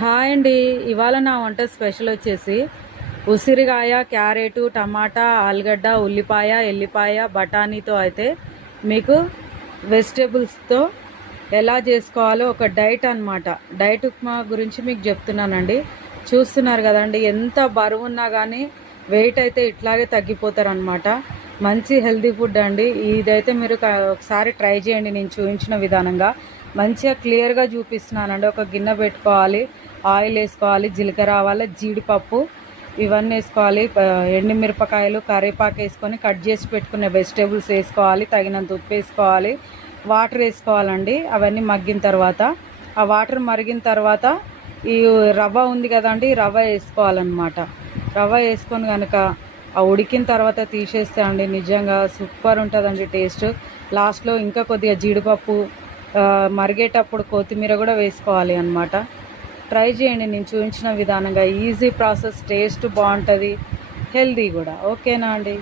Hi అండి. ఇవాళ నా వంట స్పెషల్ వచ్చేసి ఉసిరికాయ, క్యారెట్, టమాటా, ఆలుగడ్డ, ఉల్లిపాయ, ఎల్లిపాయ, బఠానీతో అయితే మీకు వెజిటేబుల్స్తో ఎలా చేసుకోవాలో ఒక డైట్ అన్నమాట. డైట్ ఉప్మా గురించి మీకు చెప్తున్నానండి. చూస్తున్నారు కదండి, ఎంత బరువు ఉన్నా కానీ వెయిట్ అయితే ఇట్లాగే తగ్గిపోతారనమాట. మంచి హెల్తీ ఫుడ్ అండి. ఇదైతే మీరు ఒకసారి ట్రై చేయండి. నేను చూపించిన విధానంగా మంచిగా క్లియర్గా చూపిస్తున్నానండి. ఒక గిన్నె పెట్టుకోవాలి, ఆయిల్ వేసుకోవాలి, జీలకర్ర ఆవాలు, జీడిపప్పు ఇవన్నీ వేసుకోవాలి, ఎండుమిరపకాయలు, కరివేపాకు వేసుకొని కట్ చేసి పెట్టుకునే వెజిటేబుల్స్ వేసుకోవాలి, తగినంత ఉప్పు వేసుకోవాలి, వాటర్ వేసుకోవాలండి. అవన్నీ మగ్గిన తర్వాత, ఆ వాటర్ మరిగిన తర్వాత ఈ రవ్వ ఉంది కదండి, రవ్వ వేసుకోవాలన్నమాట. రవ్వ వేసుకొని కనుక ఆ ఉడికిన తర్వాత తీసేస్తే అండి నిజంగా సూపర్ ఉంటుందండి టేస్ట్. లాస్ట్లో ఇంకా కొద్దిగా జీడిపప్పు, మరిగేటప్పుడు కొత్తిమీర కూడా వేసుకోవాలి అన్నమాట. ట్రై చేయండి నేను చూపించిన విధానంగా. ఈజీ ప్రాసెస్, టేస్ట్ బాగుంటుంది, హెల్దీ కూడా. ఓకేనా అండి?